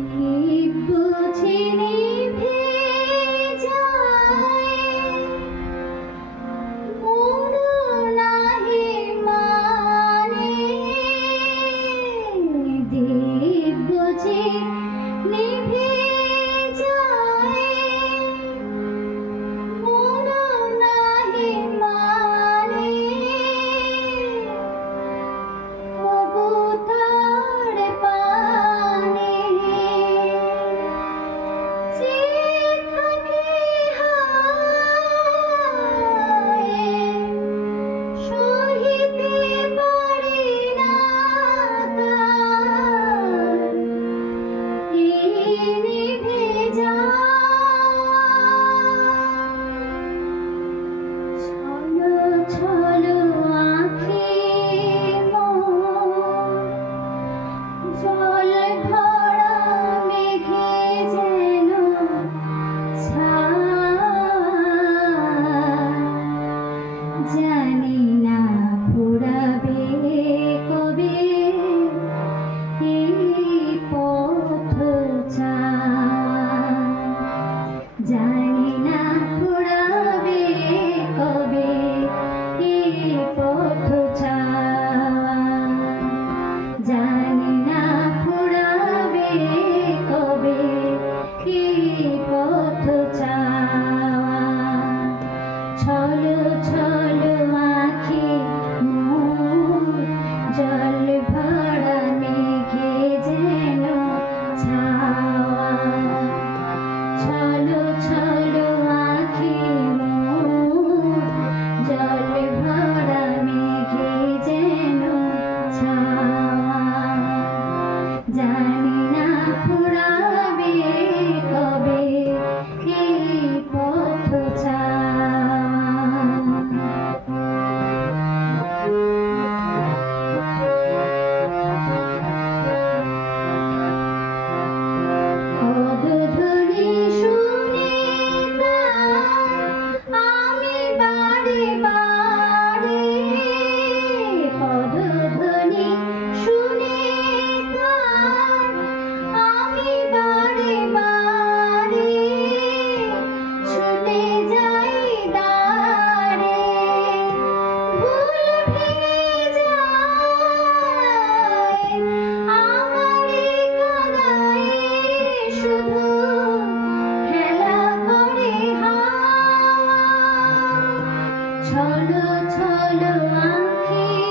দীপ জল ছলো ছলো আঁখি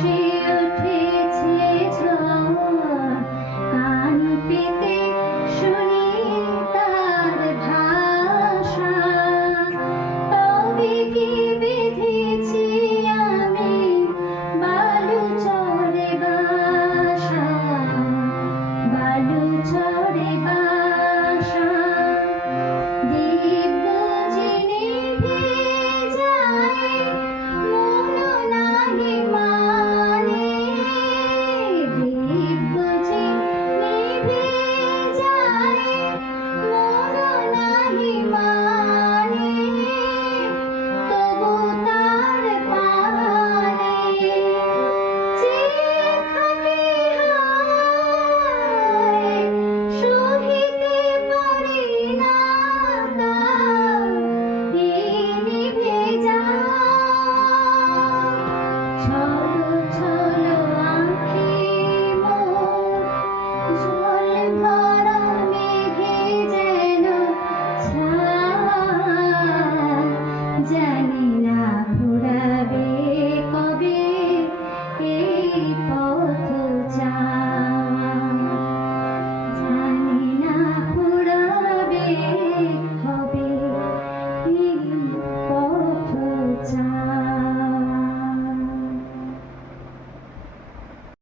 she now.